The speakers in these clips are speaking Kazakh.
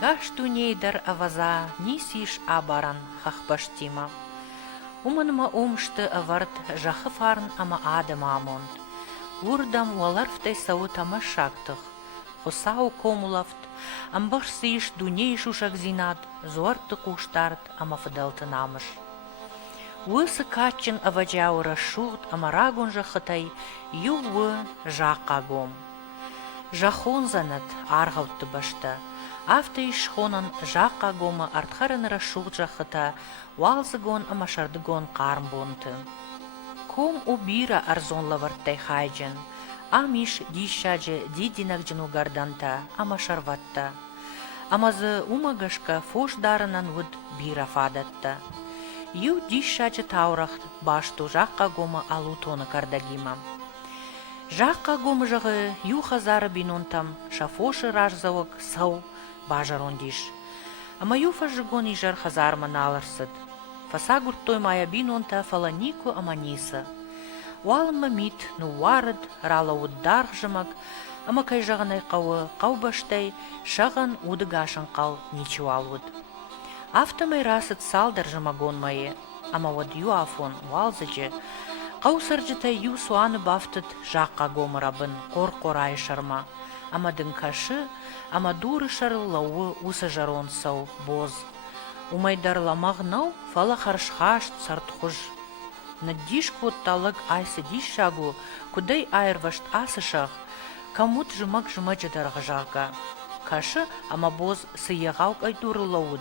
Gaștuneider avaza nisiș abaran hachbaștima. Umănmă umște avart jahăfarn ama adem amont. Urdam walarftei saut ama șactăh. Hosau comulaft, am bășsiș duneișușac zinat, zoartă cu ștart ama fădeltă namăș. Высы качын аваджаура шурт амарагун жахытай ювы жақагом. Жахонзанат аргаутты башта. Авты ишхонан жақагомы артхарыныра шурт жахыта валзыгон амашардыгон қарм бонты. Ком убира арзонлавартай хайджын. Амиш дишаджы дидинагджыну гарданта амашарватта. Амазы умагашка фош дарынан вуд бира фадатта. Ю дишачы таурахт башту жаққа гомы алутоны кардагима. Жаққа гомы жағы ю хазары бинонтам шафошы ражзауық сау бажарон диш. Ама ю фажыгон ижар хазарман аларсыд. Фасагур той мая бинонта фаланику аманиса. Уалымма мит нуарыд рала уддар жымак, ама кай жағынай қауы қаубаштай шаған удыгашын қал ничуалуд. Автомай расыт салдар жымагон майы, ама вад ю афон валзыжы, қаусыржытай ю суаны бафтыт жаққа гомырабын қор-қорай шарма, ама дынкашы, ама дуры шарыл лауы усы жарон сау боз. Умайдарламақ нау фала харшхашт сартхуж. Надиш котталык айсы дишагу, кудай айырвашт асышақ, камут жымак жымаджыдарғы жағға. Кашы ама боз сыйығаук айдуры лауд,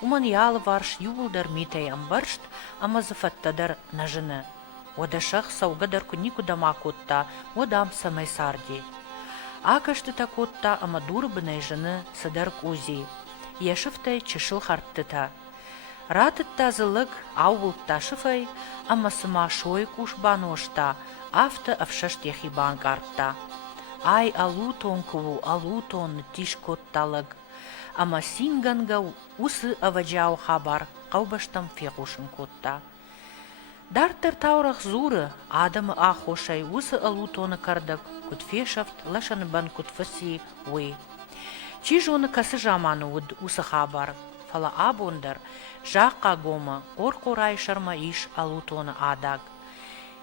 уман ялы варш юбылдар митей амбаршт, ама зыфаттадар нажыны. Одашақ саугадар күникудама котта, одам самай сарди. Акаштыта котта ама дуры бынай жыны сыдар кузи. Ешыфтай чышыл харттыта. Ратытта зылык аултта шыфай, ама сыма шой кушбан ошта, авты авшашт яхибан картта. Ай алутон куву алутон тиш котталык. Ама синганга усы аваджау хабар қаубаштам феғушын котта. Дартыр таурах зуры адамы ахошай усы алутоны кардак кутфешафт лашаны бан кутфаси уй. Чижоны касы жаманы уд усы хабар. Фала абондар жаққа гомы қор-қорай шарма иш алутоны адаг.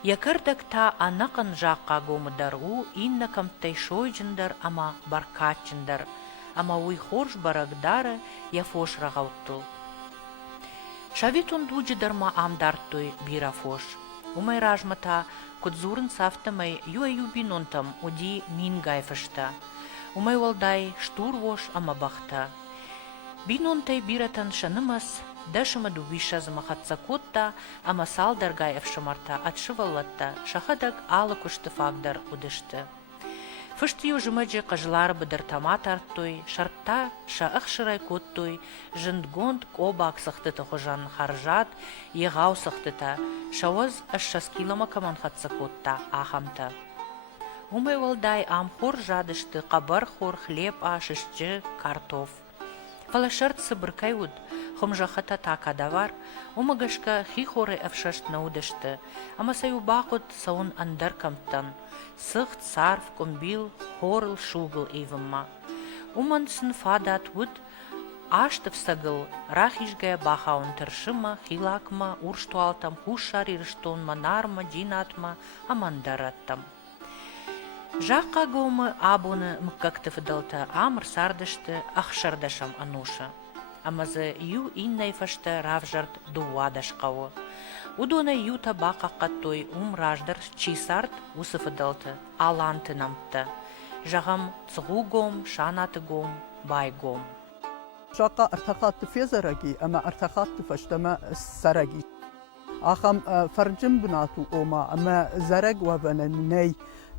Якырдак та анақын жаққа гомыдар у иннакамтай шойджындар ама баркатчындар. Ама уй хорж барагдары яфош рағауттыл. Шавитун дуджидарма амдартуй бира фош. Умай ражмата кудзурын сафтамай юа юбинонтам уди мин гайфышта. Умай валдай штурвош ама бахта. Бинонтай биратан шанымас, дашыма дубиша замахатса котта, ама салдаргай эфшамарта атшываллатта, шахадак алы кушты фагдар удышты. Фышты южымаджи қажылары быдар тамат арттой, шартта шаық шырай коттой, жындгонд кобак сықтыты хожан харжат, егау сықтыта, шауаз ашшаскилама каманхатса котта ахамта. Умай валдай ам хор жадышты, қабар хор хлеб ашышчы картоф. Фалашарт сыбыркай уд, хомжахата такадавар, умагашка хихоры эфшашт наудышты, ама саю бақыт саун андар камтан, сыхт сарф комбил хорыл шугыл ивымма. Уман сын фадат уд, аштыв сагыл, рахишгая бахаун тыршыма, хилакма, урштуалтам, хушар ирыштонма, нарма, динатма, амандараттам. Жаққа гомы абуны мыккакты фыдалта амыр сардышты ахшардашам ануша. Амазы ю иннай фашты равжарт дуадашқауы. Удона ю табақа қаттой раждар чисарт усы фыдалты аланты намтты. Жағам цғу гом, шанаты гом, бай гом. Жаққа артақатты фезараги, ама артақатты фаштама сараги. Ахам фарджым бинату ома, ама зараг вабананнай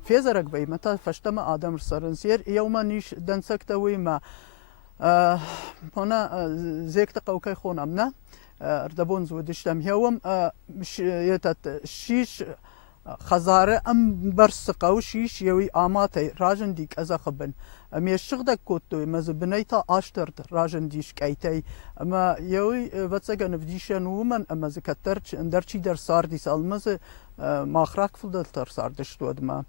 فيزرق بي متى فاشتما آدم سرنسير يوما نيش دنسكتوي ما هنا زيك تقوكي خون أمنا اردبون زودشتم يوم مش يتت شيش خزارة أم برسقو شيش يوي آماتي راجن ديك أزا خبن أم يشغدك كوتوي مزو بنيتا آشترد راجن ديش كايتي أما يوي واتساقا نفديشان ومن أما زكترش اندرشي در ساردي سالمز ما خراك فلدلتر ساردش دودما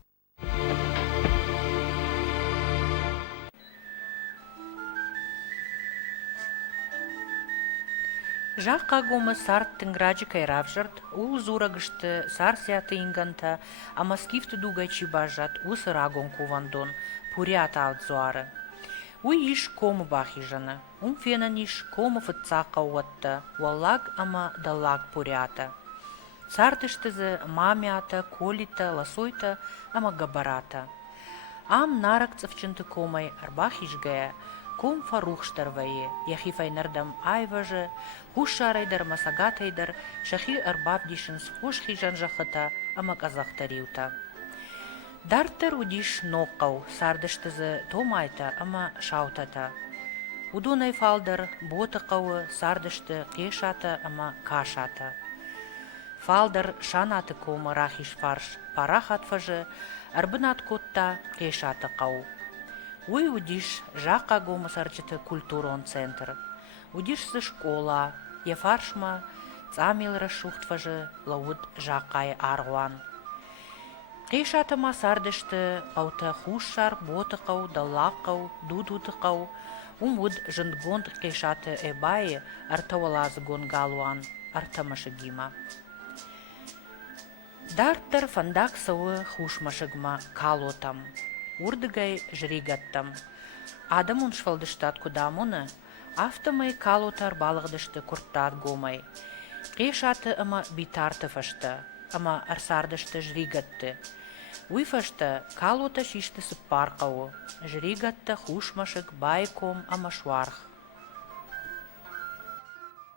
Жаққа гомы сарт тынграджы кайравжырт, ул зурагышты сарсяты инганта, ама скифты дугайчи бажат, усы рагон кувандон, пурята аудзуары. Уй иш кому бахижаны, фенан иш кому фыцака уатта, уаллаг ама даллаг пурята. Сартыштызы мамята, колита, ласойта, ама габарата. Ам нарак цавчынты комай арбахишгая, ком фарухштарвае, яхи файнардам айважы, хушарайдар масагатайдар, шахи арбавдишынс хушхи жанжахыта, ама казахтариута. Дартыр удиш ноққау, сардыштызы томайта, ама шаутата. Удунай фалдар ботықауы сардышты қешата, ама кашата. Фалдар шанаты комы рахиш фарш, парахат фажы, арбынат котта қешаты қау. Уй удиш жаққа гомы сарчыты культурон центр. Удишсы школа, ефаршма, цамилры шухтфажы, лауд жаққай арғуан. Қешатыма сардышты қауты хушар, ботықау, даллақау, дудутықау, умуд жындгонд қешаты эбайы артауалазы гонгалуан, артамашыгима. Дарттар фандак сауы хушмашыгма калотам, урдыгай жригаттам. Адамун швалдыштат кудамуны, автомай калотар балығдышты курттат гомай. Қешаты ыма битарты фашты, ама арсардышты жригатты. Уйфашты калота шишты сыппарқауы, жригатты хушмашык байком ама шварх.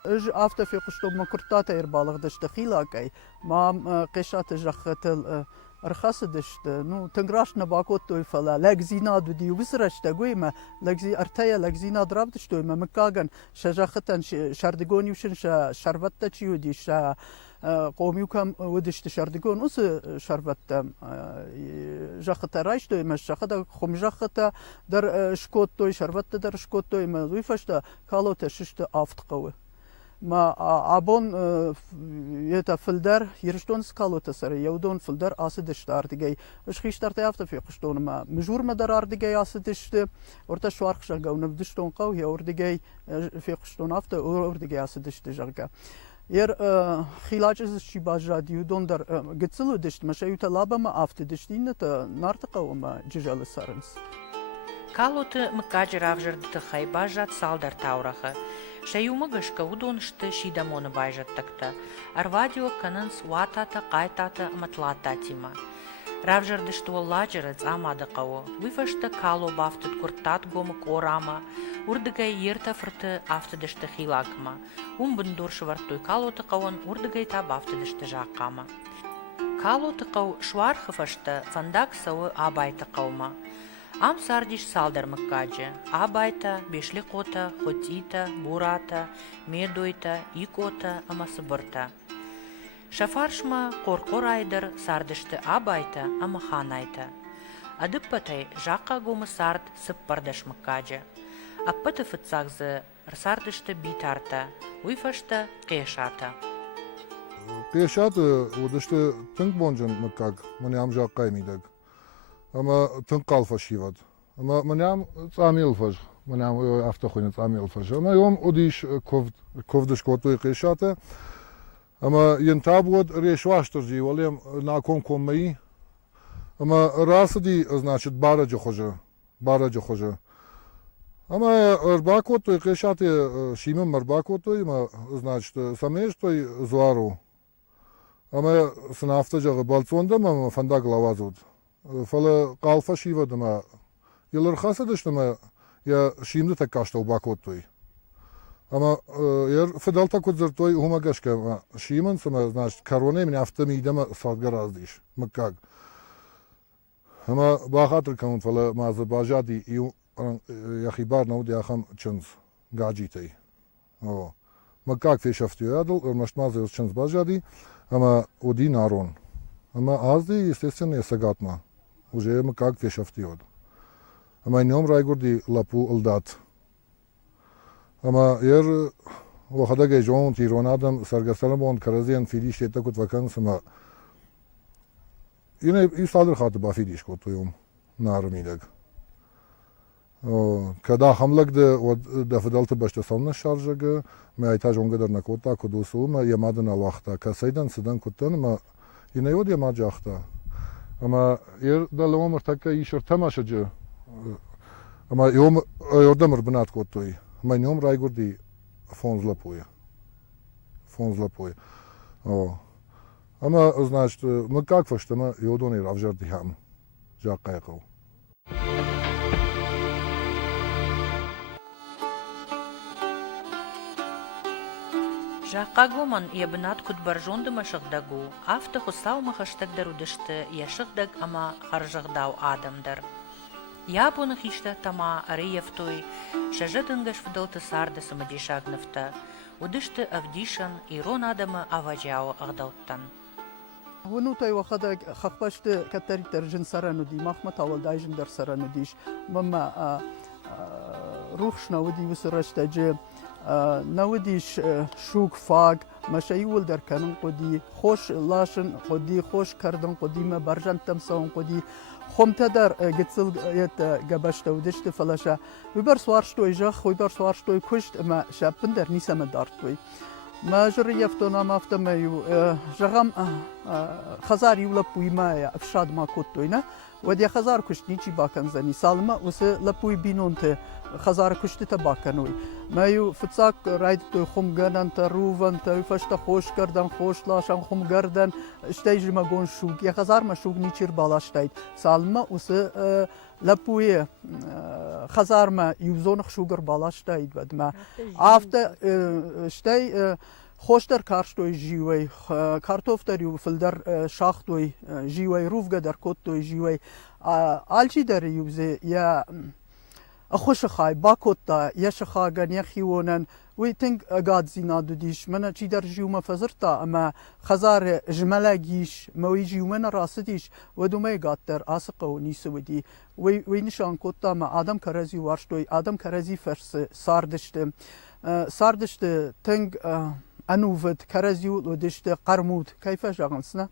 اج افته في قشطو مكرتات اير بالغ دشت خيلاكاي ما قشات جختل رخص دشت نو تنغراش نباكوت توي فلا لغزينا دي وسرشت قويما لغزي ارتيا لغزينا درابتش توي ما مكاغن شجختن شردغوني وشن شربت تشيودي شا قومي كم ودشت شردغون اس شربت جخت رايش توي ما جخت خم جخت در شكوت توي شربت در شكوت توي ما ويفشت كالوت ششت افت قوي ما ابون يتا فلدر يرشتون سكالو تسر يودون فلدر اسدشت اردگي اش خيشتر تيافت في قشتون ما مجور مدار اردگي اسدشت ورتا شوارخ جاون بدشتون قو هي اردگي في قشتون افت اردگي اسدشت جرگا ير خلاج از شي باجاد يودون در گتسلو دشت مشا يتا لابا ما افت دشتين تا نارتقو ما ججال سارنس Калоты мыкаджы равжырды хай бажат салдар таурахы. Шаюмы гышка удонышты шидамоны байжаттакта. Арвадио канынс уатата, кайтата, матлата тима. Равжырдышты олладжырыц амады қауы. Вифашты кало бафтыт куртат гомык орама. Урдыгай ерта фырты афтыдышты хилакма. Умбындур швартой калоты қауын урдыгай та бафтыдышты жаққама. Калоты қау швархы фашты фандак сауы абайты қаума. Ам сардиш салдар мыккаджы, абайта, бешликота, хотита, бурата, медойта, икота, ама сыбырта. Шафаршма коркор айдыр сардышты абайта, ама ханайта. Адыппатай жаққа гомы сард сыппардаш мыккаджы. Аппаты фыцагзы сардышты битарта, уйфашты қешата. Қешаты удышты тынк бонжын мыккаг, мане ам жаққа емейдаг. Ama tınqal faşivat. Ama manam tsamil faş. Manam aftaxoyne tsamil faş. Ama yom odiş kovdış kotoy qishata. Ama yentabod reshwashtır ji volem na konkomai. Ama rasdi значит barajı xoja. Barajı xoja. Ama arbakotoy qishata shimim arbakotoy ma значит sameshtoy zvaru. Ama snaftaja baltsonda ma fandag lavazud. Фала қалфа шивадыма. Елар хаса дыштыма я шимды так каштал бакотой. Ама яр федалта кодзертой хумагашка шиман сама значит короне меня автомидама садгараздиш. Макаг. Ама бахатр камун фала маза бажади и яхибар науд яхам чынз гаджитай. О. Макаг фешафтюадл, машмаза чынз бажади, ама один арон. Ама азди естественно я сагатма. Уже мы как фешафтиод. Ама нем райгурди лапу алдат. Ама ер вахадаге жон тиронадам саргасалам каразиан фидиш ета кут ваканс ама ине и салдыр хаты ба фидиш кут уйум нармидаг. Kada hamlak de fedalta başta salna şarjıgı me aytaj ongadar nakota kudusu me yamadan alvaqta kasaydan sidan kutan ma yine yod yamac axta ama yer da lomar takka işor tamaşacı ama yom yordamır binat kotoy ama yom raygurdi fonzla poja ama значит мы как что мы йодони равжарди ham жақайқов Жақагуман ебнат кутбаржонды машығдагу, авты хусау махаштагдар удышты яшығдаг ама харжығдау адамдар. Японых ишта тама рейевтой, шажытынгаш вдалты сарды самадишагнывта, удышты авдишан ирон адамы аваджау ағдауттан. ونوتای وخدا خخبشت کتری ترجن سرانو دی مخمت اول دایجن در سرانو دیش مما روخش نودی وسرشت جه نودیش شوک فاگ مشایول در کنن قدی خوش لاشن قدی خوش کردن قدی ما برجن تمسون قدی خمت در گتسل یت گبشت ودشت فلاشا ویبر سوارشتوی جخ ویبر سوارشتوی کشت ما شبن در نیسم دارتوی ما جري يفتونا ما فتما يو جغم خزار يولا بويما افشاد ما كوتوينا ودي خزار كشتني چي باكن زني سالما وس لپوي بينونت خزار كشت تباكنوي ما يو فتساك رايد تو خم گردن تروون تو فشت خوش کردن خوش لاشن خم گردن اشتاج ما گون شوگ يا خزار ما شوگ نيچير بالاشتايد سالما وس لپوي خزار ما يوزون شوگر بالاشتايد ود ما after اشتاي خوشتر کارشتوی جیوی کارتوفتر یو فلدر شاختوی جیوی روفگه در کتوی جیوی آلچی در یوزه یا خوش خای با کتا یا شخاگن یا خیونن وی تنگ اگاد زینادو دیش من چی در جیوم فزرتا اما خزار جمله گیش موی جیومن راستیش و دومه گاد در آسقه و نیسو دی وی نشان کتا ما آدم کرزی وارشتوی آدم کرزی فرس ساردشت تنگ انوفت کرزیو و دشت قرمود کیفه جاغنسنا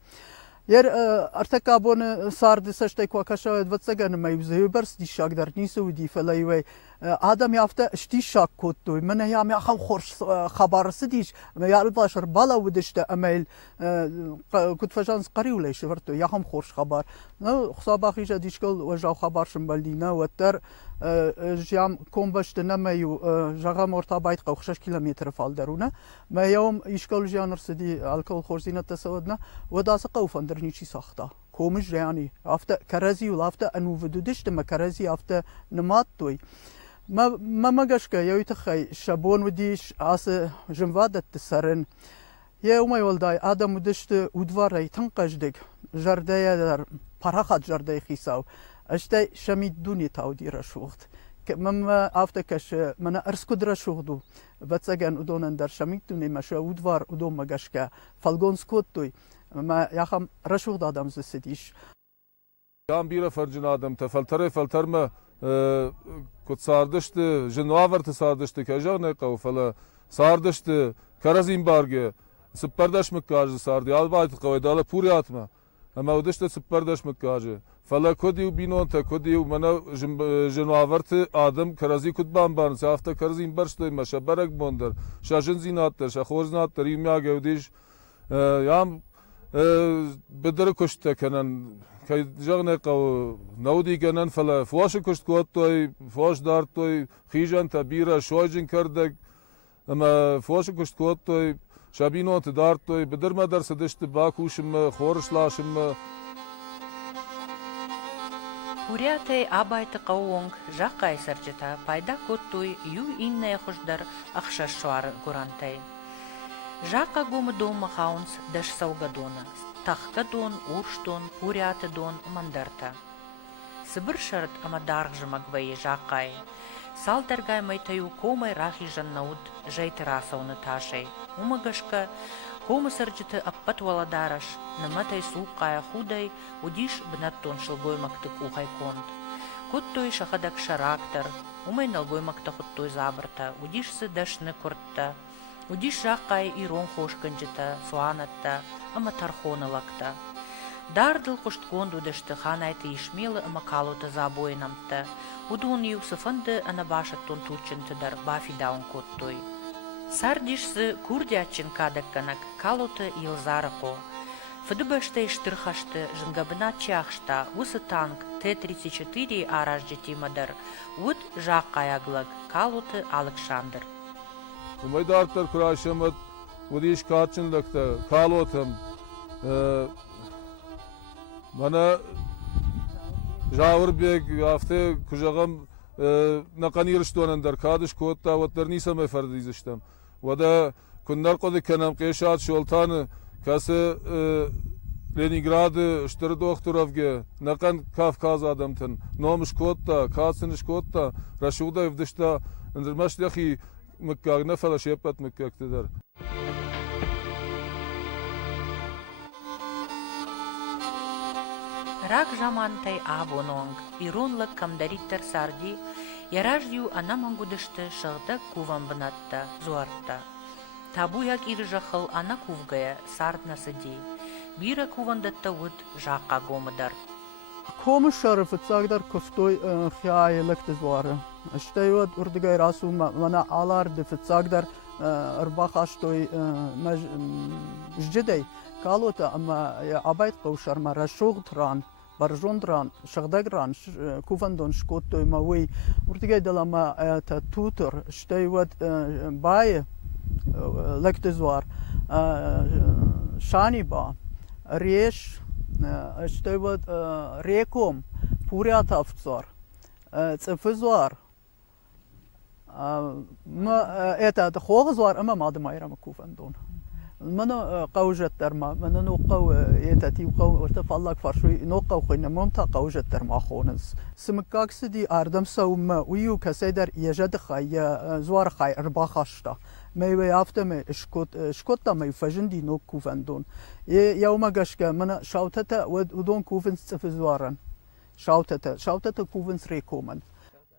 yer artakabon sardı saçtay kuakaşa vatsagan mayuze bers di şak der nisu di felayve adam yafta şti şak kottu men ya me xav xorş xabarsı diş me ya başar bala udişte amel kut fajans qariwle şvertu ya xam xorş xabar no xsabaxi ja dişkol ve jav xabarşım baldina vetter jam kombaşte namayu jagam ortabayt 45 kilometre fal deruna me yom işkol janırsidi alkol xorzina tasawdna ve dası qawfan نيشي ساخته كومج يعني after كرزي ولا after انو ودودش ما كرزي after نماتوي ما قشكا يا يتخي شابون وديش اس جنفادت تسرن يا وما يولداي ادم ودشت ودواري تنقجدك جردايا در paraxat جرداي خيساو اشتي شميد دوني تاودي رشوخت مما after كش منا ارسكود رشوخدو بتسجن ودونن در شميد دوني مشا ودوار ودوم ما قشكا فالغون سكوتوي ما ياخم رشوخ دادم زسديش يام بيرا فرجن آدم تفلتر فلتر ما كنت ساردشت جنوافر تساردشت كجاغ نقو فلا ساردشت كرزين بارجه سپردش مكاج ساردي البايت قوي داله پوري اتما اما ودشت سپردش مكاج فلا كوديو بينون تا كوديو منا جنوافر آدم كرزي كنت بان سافتا كرزين برشت مشا برق بوندر شاجن زينات شخور زينات يميا گوديش يام بدر کشت کنن که جغنه قو نودی کنن فلا فواش کشت کوت توی فواش دار توی خیجان تبیره شویجن کردگ اما فواش کشت کوت توی شبینو تدار توی بدر مدر سدشت باکوشم خورش لاشم Уряты абайты қауонг жақай саржыта пайда коттуй ю инне хуждар ахшашуар гурантай. Жака гумы дома хаунс даш саугадона, тахкадон, урштон, пурятыдон, мандарта. Сыбыр шарт ама даргжымак вайы жакай. Сал таргай майтаю комай рахи жаннауд жайты расауны ташай. Умагашка комы саржыты аппат валадараш, наматай суқая худай, удиш бнаттон шылгоймактык ухай конт. Коттой шахадак шарактер, умай налгоймакта хоттой забарта, удишсы дашны кортта. Удиш жақай ирон хош кынжыта, суанатта, ама тархоны лакта. Дардыл куштконду дышты ханайты ишмелы ама калуты забойнамты. Удун Юсуфынды ана башаттон тучынтыдар бафидаун коттой. Сардишсы курдячин кадыкканак калуты илзарыко. Фыдыбашты иштырхашты жынгабына чахшта усы танк Т-34 араж жетимадыр. Уд жақ аяглык калуты Александр. Умайдартар курашымыд удиш качынлыкты калотым. Bana Javrbek hafta kujağım nakaniriş donandar kadış kotta vatlar nisa mefardiz iştem. Vada kunlar kodu kanam qeşat şoltanı kası Leningrad iştiri doktorovge nakan Kafkaz adamtın nomuş kotta kasınış kotta raşuda evdişta indirmaş lahi mıkkag nefala şepat mıkkagtıdar. Рак жамантай абононг, иронлык камдариттер сарди, яраждю анамангудышты шыгды кувамбынатта, зуартта. Табуяк иржахыл ана кувгая сарднасы ди, бира кувандатта уд жаққа гомыдар. Komu şarıfı tsagdar kuftoy xiyaylık dizvarı. İşte yod urdigay rasu mana alardı tsagdar ırbaxaştoy jidey kalota ama abayt qawşar mara şogtran barjondran şagdagran kuvandon şkottoy mawi urdigay dalama ta tutor işte yod bay lek dizvar şani ba reş işte вот реком пурятовцор цифзор это хогзор اما ما دمايرم كوفندون من قوجت درما من نوقو يتاتي وقو ارتفالك فرشوي نوقو خينا ممتا قوجت درما خونس سمكاكس دي اردم سوم ويو كسيدر يجد خي زوار خي ارباخشتا ميوي يافتم شكوتا مي فجندي نو كوفندون يوم قشكا من شاوتتا ودون كوفنس تفزوارن شاوتتا كوفنس ريكومن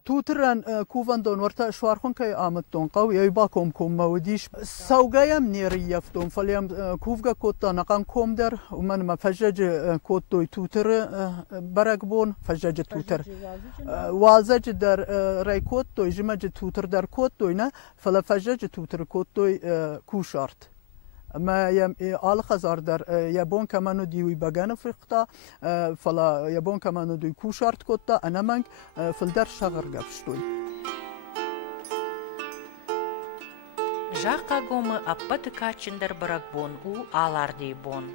توتران كوفندون ورتا شوارخون كي آمدتون قوي يباكم كوم موديش سوغايم نيري يفتون فليم كوفغا كوتا نقان كوم در ومن ما فجج كوتوي توتر برقبون فجج توتر وازج در راي كوتوي جمج توتر در كوتوي نا فلا فجج توتر كوتوي كوشارت ما يم آل خزار در يابون كمانو ديوي بغان فرقتا فلا يابون كمانو ديوي كوشارت كوتا أنا منك فلدر شغر قفشتوي Жақа гомы аппаты качындар баракбон у алар дейбон.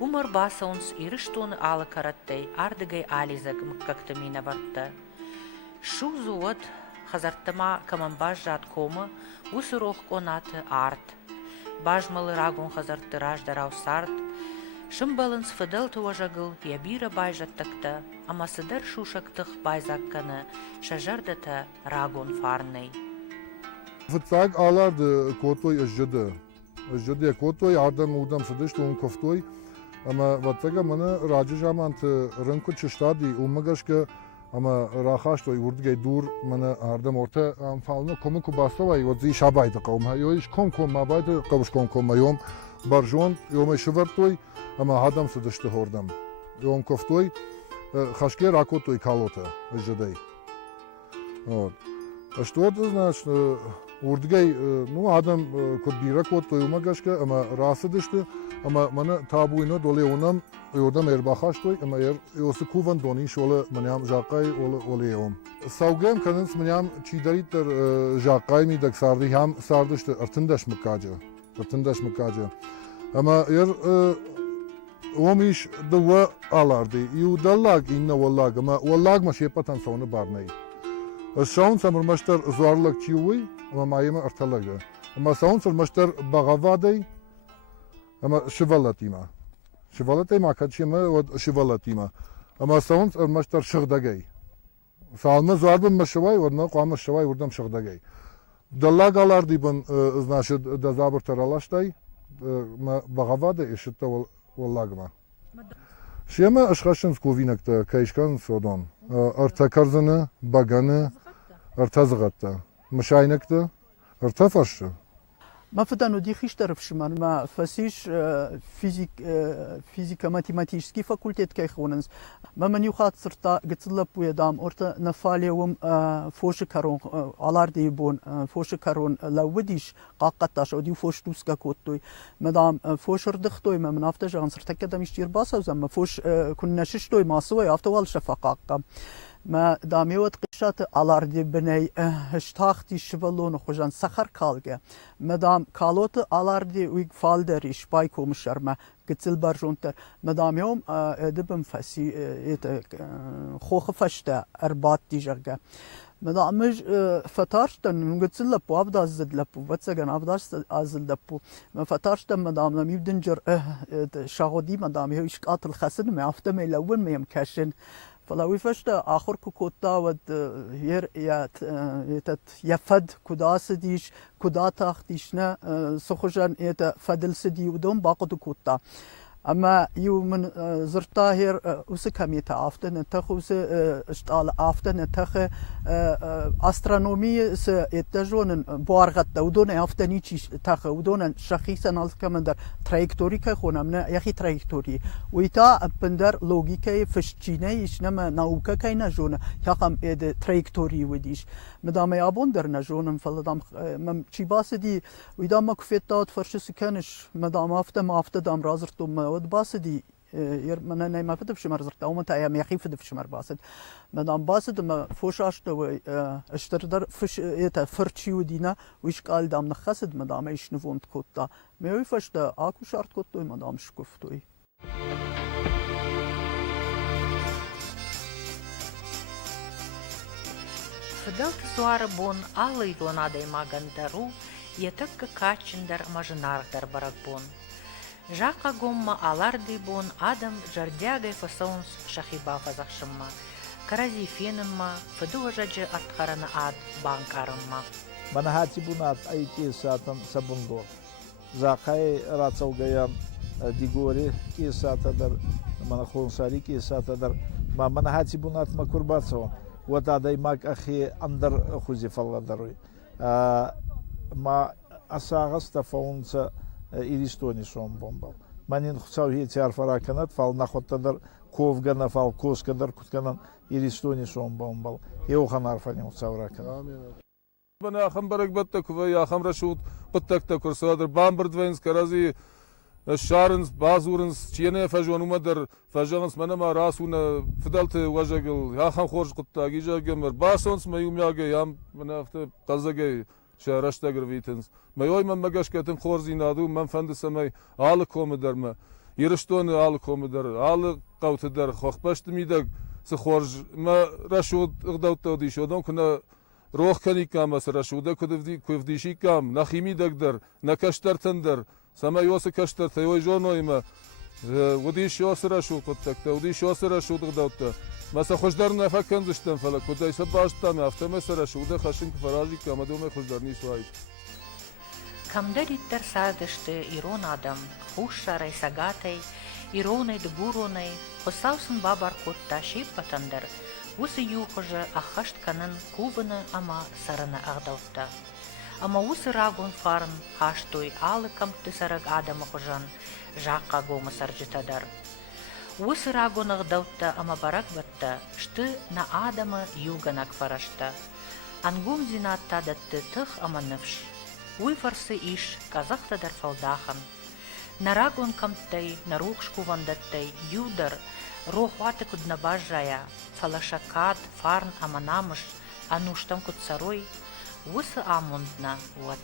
Умар басаунс ирыштон алы караттай ардыгай ализак мыккактымина вартта. Шу зуот хазартыма камамбаж жат комы усырох конаты арт. Бажмалы рагон хазарты раждарау сарт. Шымбалын сфыдал туажагыл ябира байжаттакта, амасыдар шушактых байзакканы шажардата рагон фарнай. Vıtsak ağlardı kotoy ıjjıdı. Ijjıdı kotoy ardam udam sıdıştı un koftoy. Ama vatsaka mana racı jamantı rınku çıştadi umagaşka ama rahaştoy vurdgay dur mana ardam orta falno komu kubastovay vodzi şabaydı kavma. Yo iş kom mabaydı kavuş kom yom barjon yom şıvartoy ama adam sıdıştı hordam. Yom koftoy haşke rakotoy kalota ıjjıday. Вот. А что это значит? Урдгай, ну, адам код бира код тойумагашка, ама расыдышты, ама мана табуйно доле онам, йодам эрбахаштой, ама йосы куван дони шолы маням жакай оле ом. Саугем канынс маням чидариттер жакай мидак сарды, хам сардышты артындаш мыкажа. Ама ом иш дыва аларды, ю даллаг инна валлаг, ама валлаг ма шепатан соны барнай. Şaun samur maştar zuarlık çiğuy ama mayema artalığı. Ama şaun samur maştar bağavaday ama şıvalatîma. Şıvalatîma kaçıma o şıvalatîma. Ama şaun samur maştar şıgdagay. Salma zuarbın maşvay orna qama şvay ordam şıgdagay. Dallagalar dibin значит da zabır taralaştay bağavaday eşitte vallagma. Şema aşkaşın skovinakta kayışkan sodon. Artakarzını, baganı, artazıgatta. Mışaynakta, artafaştı. ما فدانو دي خيشتر فشمان ما فسيش فيزيكا ماتيماتيشسكي فاكولتيت كي خوننز ما من يخاط صرتا قتلب ويدام أورتا نفاليوم فوش كارون علار ديبون فوش كارون لوديش قاقتاش أو دي فوش دوسكا كوتوي مدام فوش ردختوي ما من أفتش عن صرتا كده مشتير باسا وزما فوش كنا ششتوي ما سوي أفتوال شفاقاقا ما داميوت قشات علار بني هشتاختي شبلون خوجان سخر كالجا مدام كالوت علار دي ويق فالدريش بايكو مشرمة قتل برجونتر مدام يوم دبم فسي خوخ فشتا أربات دي جرجا مدامج فتارشتن قتل لبو أبدا زد لبو بتسجن أبدا أزل لبو ما فتارشتن مدام لم يبدنجر شاغودي مدام هي إشقاط الخسن ما أفتم يلون ما يمكشن فلاوي فشتا آخر كوتا ود هير يفد كداس ديش كداتا ديشنا سخجان يت فدل سدي ودوم باقد كوتا اما يو من زرتا هير وسكم يتعافتن تخوس اشتال عافتن تخ استرونومي س يتجون بوارغت ودون عافتني تخ ودون شخيصا ناس كمندر ترايكتوري كخونمنا يخي ترايكتوري ويتا بندر لوجيكي فشچينه يشنما ناوكا كاينا جون يقام اد ترايكتوري وديش مدام يابوندر نجونم فلدام مم چي باسدي ويدا ما كفيتات فرش سكنش مدام افته دام رازرتم ود باسدي ير من انا ما فتف شمر زرت او متى يا خيف فتف شمر باسد مدام باسد ما فوشاشت و اشتردر فش يتا فرچي ودينا ويش قال دام نخسد مدام ايش نفومت كوتا مي فشت اكو شرط كوتو مدام شكفتوي Фидел суара бон алый лонадой магандару, етек качиндар мажинардар баракбон. Жака гомма аларды бон адам жардягай фасаунс шахиба фазахшымма, карази фенымма, фидуа жаджи атқараны ад банкарымма. Бана хати бунат айки сатан сабундор. Закай рацаугаян дигори ки сатадар, мана хонсари ки сатадар, мана хати бунат макурбацо. وتعدي ماك أخي أندر خوزي فلا دروي ما أساغس تفاونس إيريستوني سوم بومبال مانين خساو هي تعرف راكنات فال ناخد تدر كوف جنا فال كوس كدر كنت كنا إيريستوني سوم بومبال هيو خنعرفني خساو راكنات بنا خمبرك بتك ويا خمرة شوت قتك تكر صادر بامبردوينز كرازي الشارنز بازورنز چينه فجوان مدر فجانس منما راسونا فدلت وجهل يا خم خورج قطاگي جاگمر باسونس ما يوم ياگه يام منافت قزگه شارشتاگر ويتنز ما يوم من مگش كتن خورزي نادو من فند سمي آل کومدر ما يرشتون آل کومدر آل قوت در خوخبشت ميدگ سخورج ما رشود اغدوت دي شودون كنا روح كني كام بس رشوده كدفديشي كام نخيمي دگدر نكشتر تندر سما يوسك كشتر تيوي جونو إما وديش يوسر شو قدك وديش يوسر شو تقدوته مثلا خوش درنا فكن زشتن فلك وده يسباش تام يافته مثلا شو ده خشنك فراجي كم دوم خوش درني سوايد كم دريت در سادشت إيرون آدم خوش شرای سگاتی إيروني دگوروني خساوسن بابار قد شيب بتندر وسي يوخج أخشت كنن كوبن أما سرنا أغدوته Ама усы рагон фарн хаштой алыкам тысараг адама хожан жака гома сарджитадар. Усы рагон агдавта ама барак батта шты на адама юганак фарашта. Ангум зинат тадатты тых ама нывш. Уй фарсы иш казахтадар фалдахан. На рагон камтай на рухшку вандаттай юдар рохваты куднабажая фалашакад фарн ама намыш ануштам куцарой Вусы амундна вот.